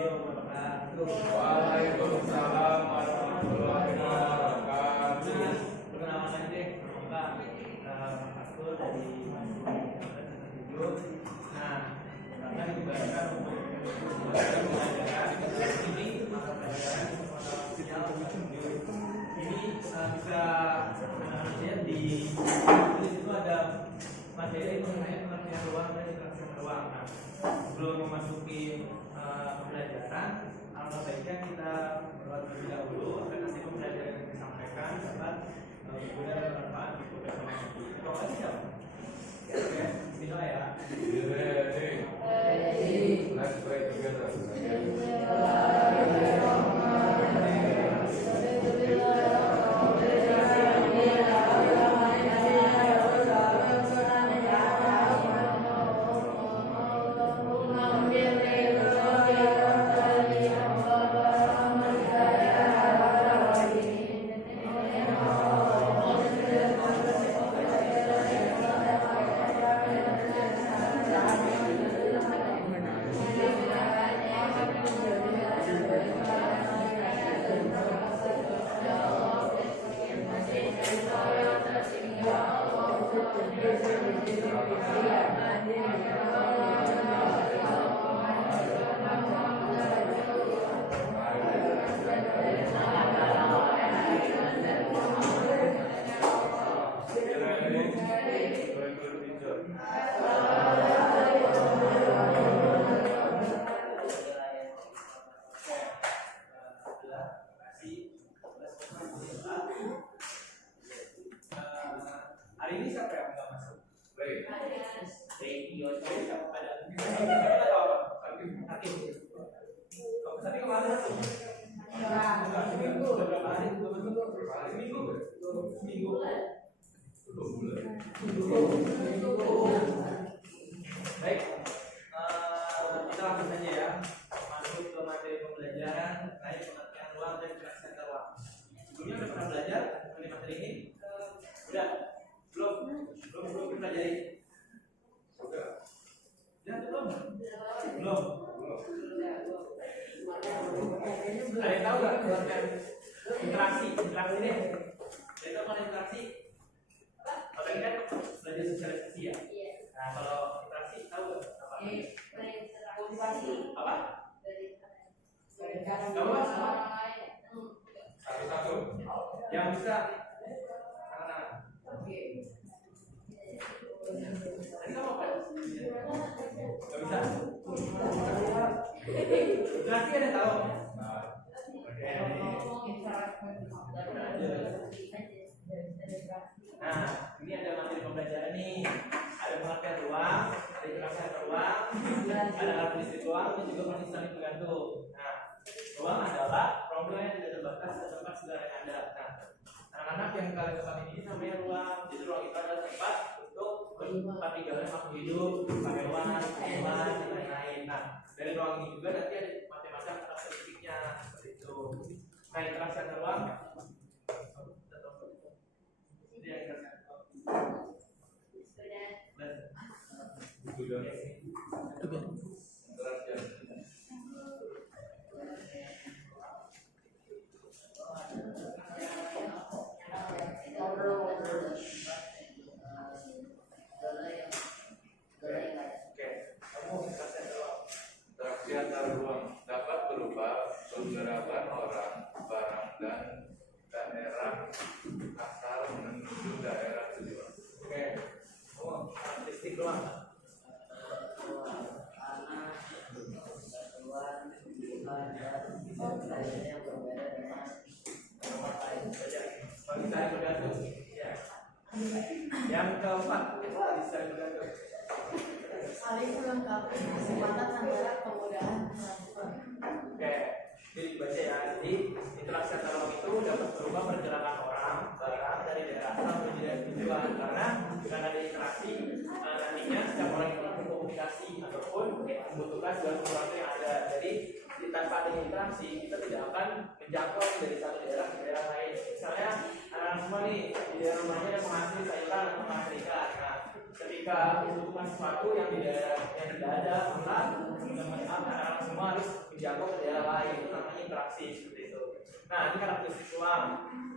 Waalaikumsalam warahmatullahi wabarakatuh. Perkenalan aja, aku dari Nah, karena dibayarkan untuk ini bisa lihat di itu ada materi mengenai pengertian ruang dan interaksi ruang. Nah, sebelum memasuki pembelajaran, alangkah baiknya kita terlebih dahulu agar nanti pembelajaran yang disampaikan dapat berguna dan bermanfaat untuk bersama. Terima kasih. Oke, bismillah ya. Let's pray together. Hari ini siapa yang nggak masuk? Radio siapa pada? Hakim. Tapi kemarin seminggu. Berapa hari? Seminggu. Baik, kita langsung saja ya. Masuk ke materi pembelajaran terkait pengertian ruang dan interaksi antar ruang. Sebelumnya udah pernah belajar mengenai materi ini? Udah? Belum dipelajari? Udah belum? Ada yang tahu nggak pengertian interaksi ini? Ada yang tahu mana interaksi? Kalau ini kan belajar sosialisasi ya. Nah kalau interaksi tahu nggak apa? Apa? Kamu satu-satu. Yang bisa anak-anak. Tadi kamu apa? Gak bisa. Interaksi ada tahu? Nah, ini ada materi pembelajaran nih. Ada pengertian ruang, ada interaksi antar ruang, ada karakteristik ruang, dan juga kondisi saling bergantung. Nah, ruang adalah ruang yang tidak terbatas dan tempat segala yang ada. Nah, anak-anak yang kalian tempat ini namanya ruang. Jadi ruang itu adalah tempat untuk tempat tinggalnya makhluk hidup, hewan, dan lain-lain. Nah, dari ruang ini juga nanti ada macam-macam karakteristiknya seperti itu. Nah, interaksi antar ruang. Interaksi antar ruang dapat berupa pergerakan orang, barang, dan daerah asal menuju daerah tujuan. Oke, karakteristik ruang. Bagi saling bergantung. Ya. Yang keempat, bagi saling bergantung. Saling melengkapi kesempatan antara kemudahan transfer. Oke, jadi dibaca ya. Jadi interaksi antar ruang itu dapat berupa pergerakan orang, barang dari daerah asal menuju daerah tujuan. Karena dengan ada interaksi, nantinya setiap orang itu berkomunikasi ataupun membutuhkan segala sesuatu yang ada. Jadi tanpa adanya interaksi, kita tidak akan menjangkau dari satu daerah ke daerah lain. Misalnya anak-anak semua nih di daerah rumahnya ada penghasil sayuran atau penghasil ikan. Nah, ketika membutuhkan sesuatu yang di daerah yang tidak ada, maka anak-anak semua harus menjangkau ke daerah lain, itu namanya interaksi seperti itu. Nah, ini karakteristik ruang.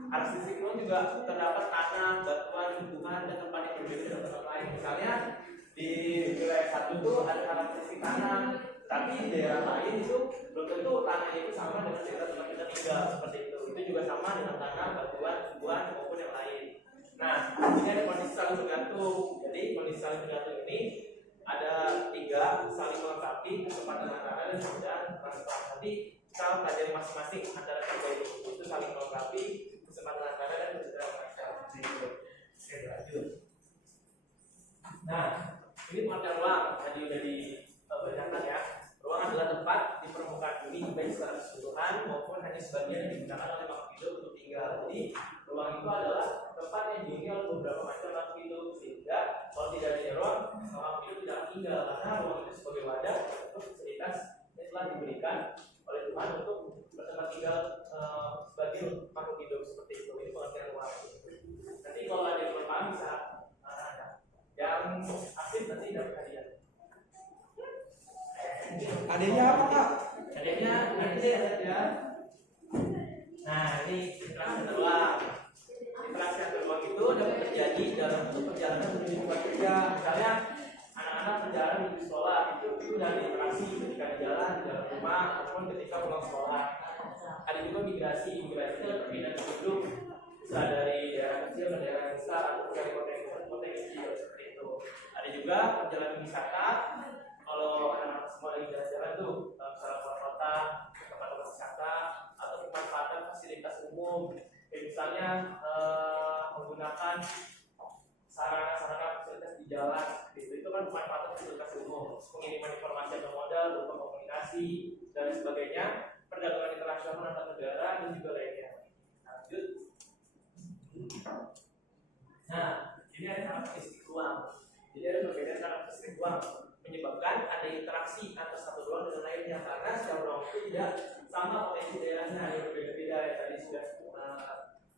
Karakteristik ruang juga terdapat tanah, batuan, tumbuhan, dan tempat yang berbeda dengan tempat lain. Misalnya di wilayah satu itu ada karakteristik tanah, tapi di daerah lain itu belum tentu tanahnya itu sama dengan daerah tempat kita tinggal seperti itu. Itu juga sama dengan tanah, batuan, tumbuhan maupun yang lain. Nah, ini ada kondisi saling bergantung. Jadi kondisi saling bergantung ini ada 3 saling melengkapi, kecepatan antara dan transparan. Nanti kita pelajari masing-masing antara 3 itu saling melengkapi, kecepatan antara dan transparan. Oke, lanjut. Nah, ini pengertian ruang tadi udah dibacakan ya. Ruang adalah tempat di permukaan bumi baik secara keseluruhan maupun hanya sebagian yang digunakan oleh makhluk hidup untuk tinggal. Jadi ruang itu adalah tempat yang dihuni oleh beberapa macam makhluk hidup, sehingga kalau tidak ada ruang, makhluk hidup tidak akan tinggal karena ruang itu sebagai wadah untuk fasilitas yang telah diberikan oleh Tuhan untuk bertempat tinggal sebagai makhluk hidup seperti itu. Ini pengertian ruang. Nanti kalau ada yang belum paham bisa yang aktif nanti dapat hadiah. Adanya apa kak? Hadiahnya nanti ada. Nah, ini interaksi ruang. Interaksi antar ruang itu dapat terjadi dalam bentuk perjalanan menuju tempat kerja. Misalnya anak-anak perjalanan menuju sekolah itu dari interaksi ketika di jalan rumah ataupun ketika pulang sekolah. Ada juga migrasi itu perpindahan penduduk, bisa dari daerah kecil ke daerah besar atau dari kota kecil seperti itu. Ada juga perjalanan wisata. Kalau anak-anak semua lagi jalan-jalan tuh, misalnya keluar kota, ke tempat-tempat wisata atau pemanfaatan fasilitas umum, kayak misalnya menggunakan sarana-sarana fasilitas di jalan, itu kan pemanfaatan fasilitas umum, pengiriman informasi atau modal, berupa komunikasi dan sebagainya, perdagangan internasional antar negara dan juga lainnya. Lanjut. Nah, ini ada karakteristik ruang. Jadi ada perbedaan karakteristik ruang menyebabkan ada interaksi antara satu ruang dengan lainnya karena setiap ruang itu tidak sama potensi daerahnya, ada berbeda-beda. Ya, tadi sudah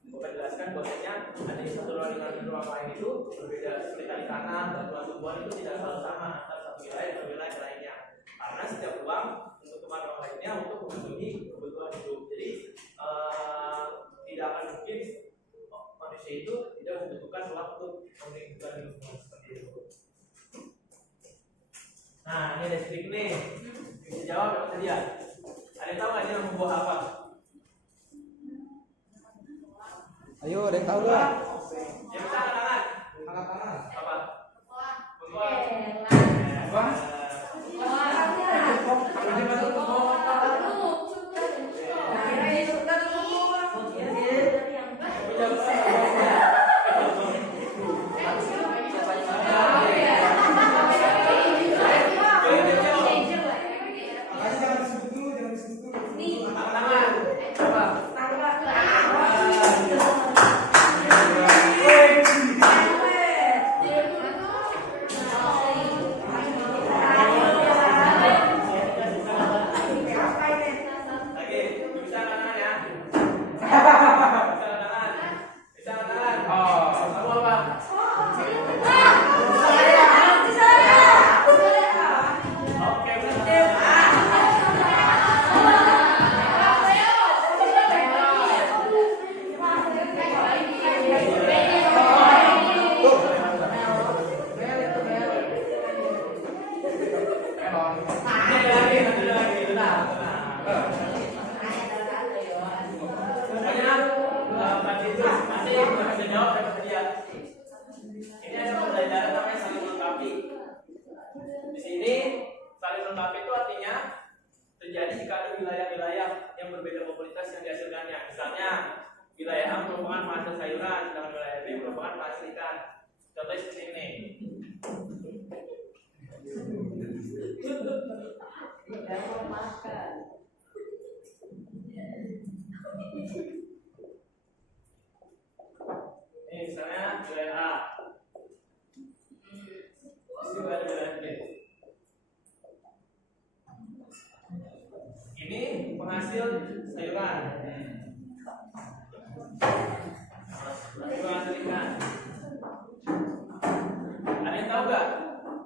Bapak jelaskan bahwasanya ada satu ruang dengan ruang lain itu berbeda, seperti tadi tanah, batuan, tumbuhan itu tidak selalu sama antara satu wilayah dan wilayah lainnya karena setiap ruang membutuhkan ruang lainnya untuk memenuhi kebutuhan hidup. Jadi tidak akan mungkin manusia itu tidak membutuhkan ruang untuk memenuhi kebutuhan hidupnya seperti itu. Nah, ini ada sedikit nih. Bisa jawab dapat hadiah. Ada yang tahu nggak ini nama buah apa? Ayo, ada yang tahu nggak? Yang bisa angkat tangan. Angkat tangan. Apa? Buah. Apa?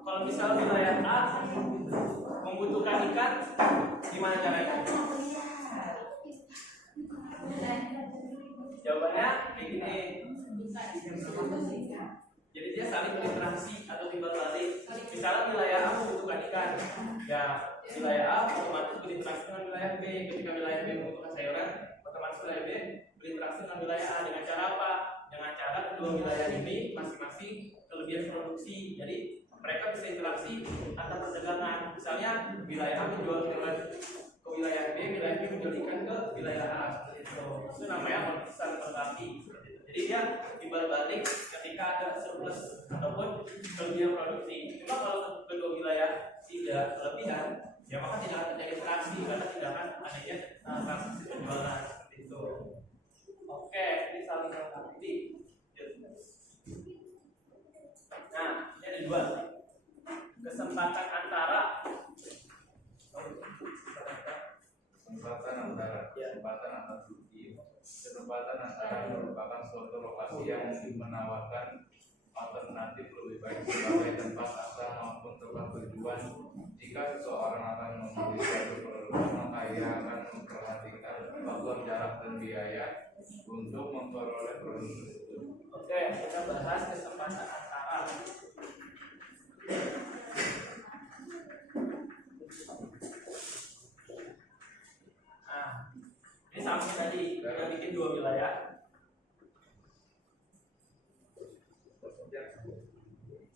Kalau misal wilayah A membutuhkan ikan, gimana caranya? Jawabannya kayak gini. Jadi dia saling berinteraksi atau timbal balik. Misalnya wilayah A membutuhkan ikan, ya wilayah A otomatis berinteraksi dengan wilayah B. Ketika wilayah B membutuhkan sayuran, otomatis wilayah B berinteraksi dengan wilayah A. Dengan cara apa? Dengan cara kedua wilayah ini masing-masing kelebihan produksi. Jadi mereka bisa interaksi antar perdagangan. Misalnya wilayah A menjual ke wilayah B menjual ikan ke wilayah A. Seperti itu namanya perpisahan melengkapi. Jadi dia timbal balik ketika ada surplus ataupun kelebihan produksi. Cuma kalau kedua wilayah tidak kelebihan, ya maka tidak akan terjadi interaksi karena tidak akan adanya transaksi penjualan seperti itu. Oke, ini saling melengkapi. Nah, ini ada dua kesempatan antara kesempatan antara merupakan suatu lokasi yang menawarkan alternatif lebih baik sebagai tempat asal maupun tempat tujuan. Jika seseorang akan membeli suatu produk, maka ia akan memperhatikan faktor jarak dan biaya untuk memperoleh produk tersebut. Oke, kita bahas kesempatan antara. Nah, ini sama tadi kita bikin dua wilayah.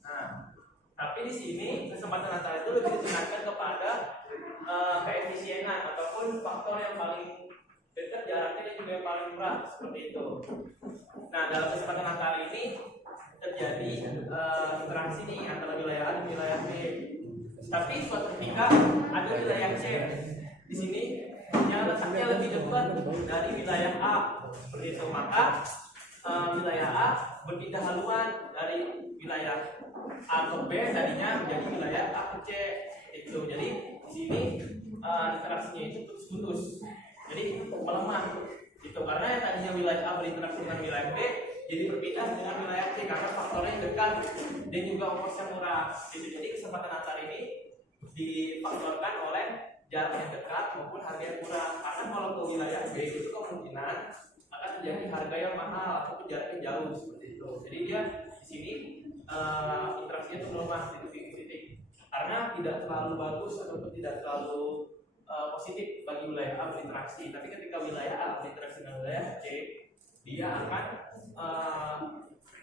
Nah, tapi di sini kesempatan antara itu lebih ditekankan kepada keefisienan ataupun faktor yang paling dekat jaraknya dan juga yang paling murah seperti itu. Nah, dalam kesempatan antara ini terjadi interaksi nih antara wilayah A dan wilayah B. Tapi suatu ketika ada wilayah C di sini yang letaknya lebih dekat dari wilayah A, seperti itu. Maka wilayah A berpindah haluan dari wilayah A ke B tadinya menjadi wilayah A ke C itu. Jadi di sini interaksinya itu putus-putus. Jadi melemah itu karena yang tadinya wilayah A berinteraksi dengan wilayah B jadi berpindah dengan wilayah C karena faktornya dekat dan juga ongkosnya murah. Jadi kesempatan antar ini difaktorkan oleh jarak yang dekat maupun harga yang murah. Karena kalau ke wilayah B itu kemungkinan akan terjadi harga yang mahal ataupun jaraknya jauh seperti itu. Jadi dia di sini interaksinya itu melemah di titik-titik karena tidak terlalu bagus ataupun tidak terlalu positif bagi wilayah A berinteraksi. Tapi ketika wilayah A berinteraksi dengan wilayah C, dia akan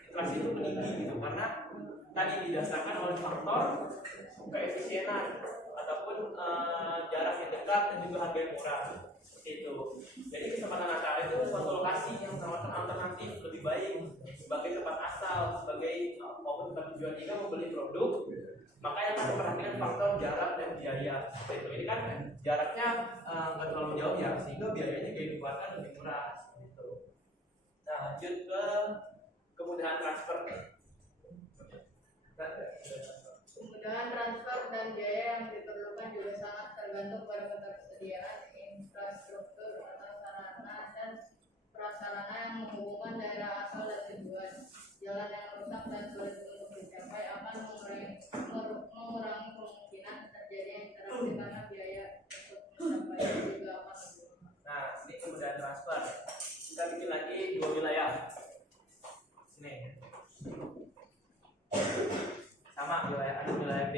interaksi itu meninggi gitu karena tadi didasarkan oleh faktor keefisienan ataupun jarak yang dekat dan juga harga yang murah seperti itu. Jadi kesempatan antara itu suatu lokasi yang menawarkan alternatif lebih baik sebagai tempat asal, sebagai maupun tempat tujuan jika membeli produk, maka yang akan memperhatikan faktor jarak dan biaya seperti itu. Ini kan jaraknya nggak terlalu jauh ya, sehingga biayanya kayak dikeluarkan lebih murah seperti itu. Nah, lanjut ke kemudahan transfer. Kemudahan transfer dan biaya yang diperlukan juga sangat tergantung pada ketersediaan infrastruktur atau sarana dan prasarana yang menghubungkan daerah asal dan tujuan. Jalan yang rusak dan sulit untuk dicapai akan mengurangi kemungkinan terjadinya interaksi karena biaya untuk mencapai juga akan lebih mahal. Nah, ini kemudahan transfer. Kita bikin lagi dua wilayah. Sini. Sama wilayah A dan wilayah B.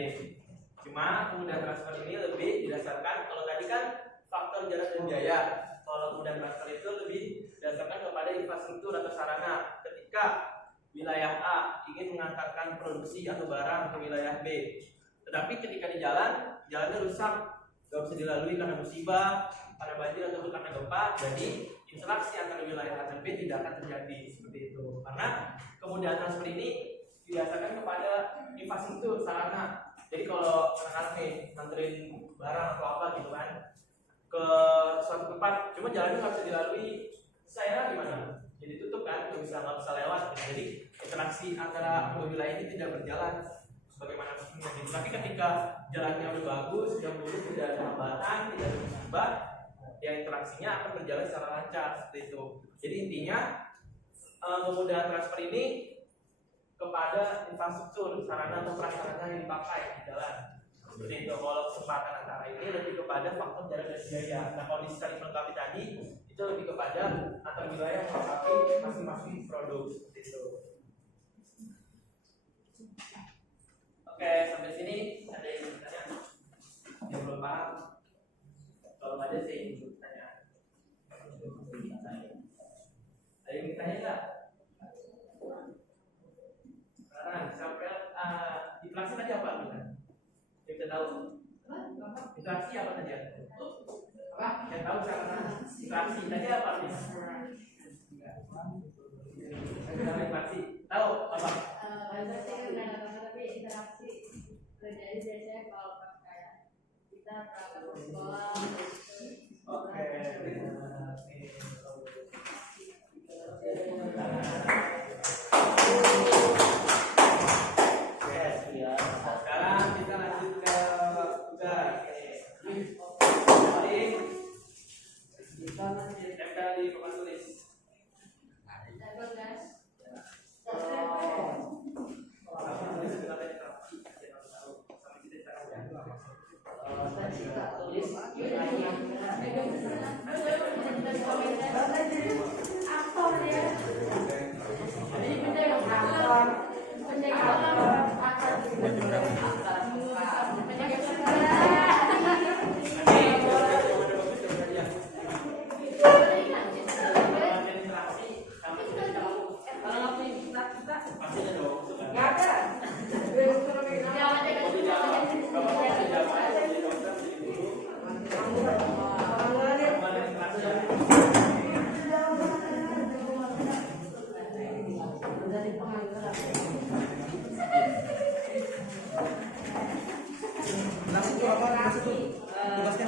Cuma kemudahan transfer ini lebih didasarkan kalau tadi kan faktor jarak dan biaya. Kalau kemudahan transfer itu lebih didasarkan kepada infrastruktur atau sarana. Ketika wilayah A ingin mengantarkan produksi atau barang ke wilayah B, tetapi ketika di jalannya rusak, nggak bisa dilalui karena musibah, karena banjir ataupun karena gempa, jadi interaksi antara wilayah A dan B tidak akan terjadi seperti itu. Karena kemudahan transfer ini didasarkan kepada infrastruktur sarana. Jadi kalau anak-anak nih nganterin barang atau apa gitu kan ke suatu tempat, cuma jalannya nggak bisa dilalui, saya gimana? Jadi tutup kan, nggak bisa lewat. Jadi interaksi antara kedua wilayah ini tidak berjalan sebagaimana mestinya. Gitu. Tapi ketika jalannya udah bagus, yang lurus, tidak ada hambatan, tidak ada musibah, ya interaksinya akan berjalan secara lancar seperti itu. Jadi intinya kemudahan transfer ini kepada infrastruktur, sarana atau prasarana yang dipakai di jalan. Seperti itu. Kalau kesempatan antara ini lebih kepada faktor jarak dan biaya. Nah, kalau di saling melengkapi tadi itu lebih kepada antar wilayah melengkapi masing-masing produk seperti itu. Oke, sampai sini ada yang bertanya? Yang belum paham? Kalau ada saya ingin bertanya. Ada yang bertanya nggak? Sekarang sampai inflasi tadi apa kita? Kita tahu. Inflasi apa tadi? Apa? Yang tahu sekarang inflasi tadi apa artinya? Inflasi tahu apa? Bahasa sih udah nggak tapi interaksi terjadi biasanya kalau pas kayak kita berangkat ke sekolah. Oke. Sekarang kita lanjut ke tugas. Tempel di papan tulis. Dapat guys. Langsung tuh apa? Langsung tuh tugasnya.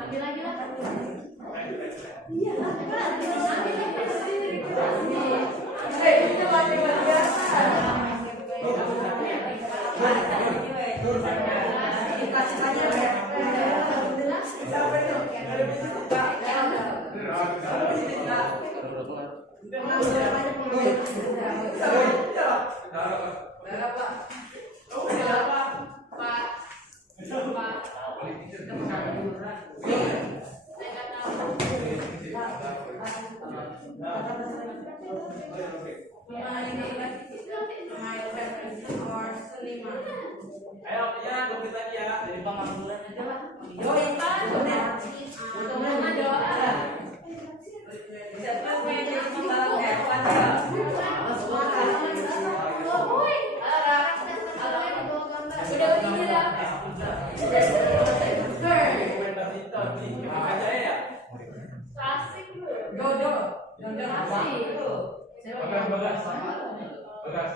Ambil lagi lah. Iya, My favorite course seniman. Ayo waktunya 2 menit lagi ya. Dari pengangguran aja lah. Yoi kan, teman doa. Bisa kan punya jadi pembalap F1 ya. Udah begini lah. Main badminton nih. Gimana aja ya? Klasik lu. Jojo. Klasik. Bagas. Bagas.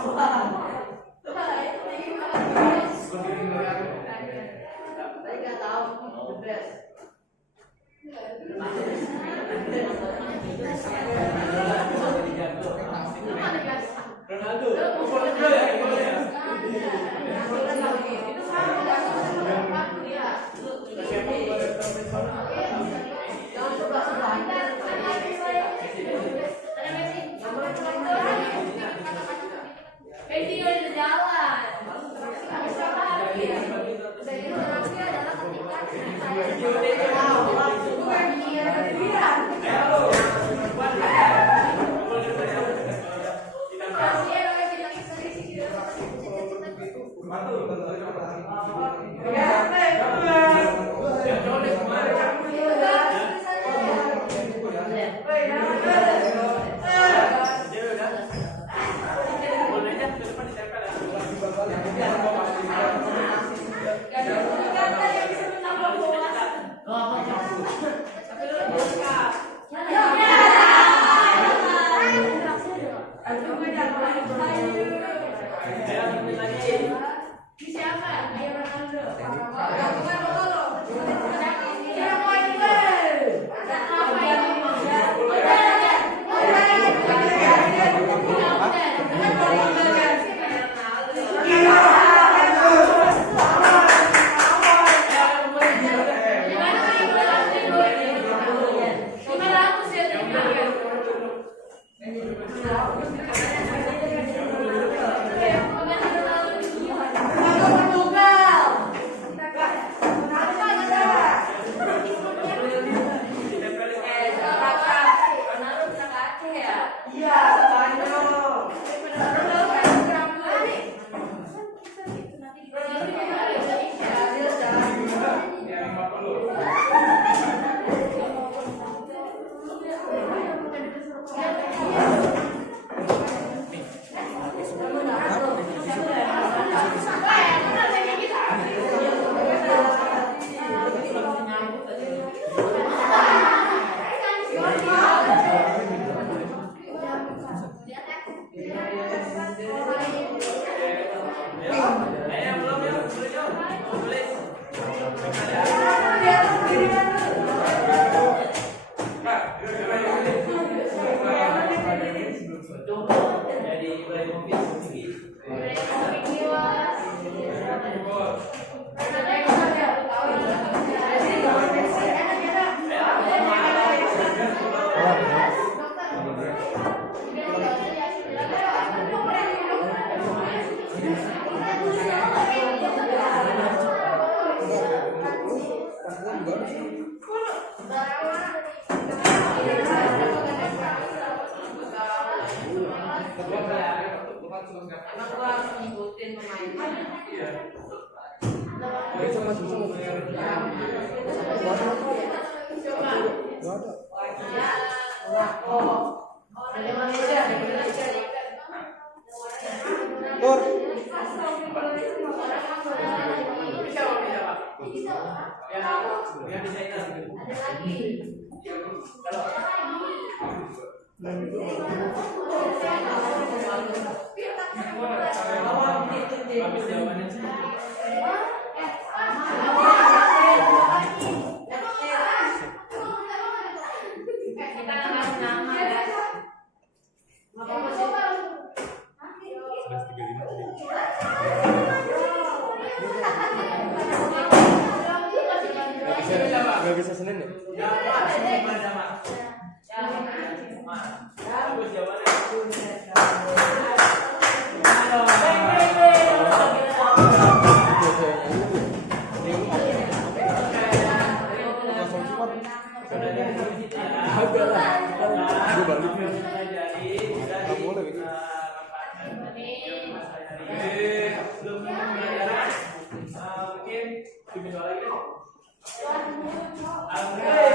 Bukan, Mbak. Saya nggak tahu. The best. Lu mana, guys? Ronaldo. Ronaldo ya, gimana ya? Itu sama nggak sama dia. Jangan sebelah-sebelah. Messi udah jalan. Habis apa lagi? Udah itu terapi adalah ketika bukan dia. Siapa? Ayo Ronaldo. Gak bisa Senin ya? Bagus jawabannya. Biasanya ini. sampai situ ya. Agak lah. Nah, Gue balik. apa yang pelajari sudah Nggak boleh gitu. dimanfaatkan di hari-hari. Sebelum pembelajaran, mungkin bimbing lagi. Oke.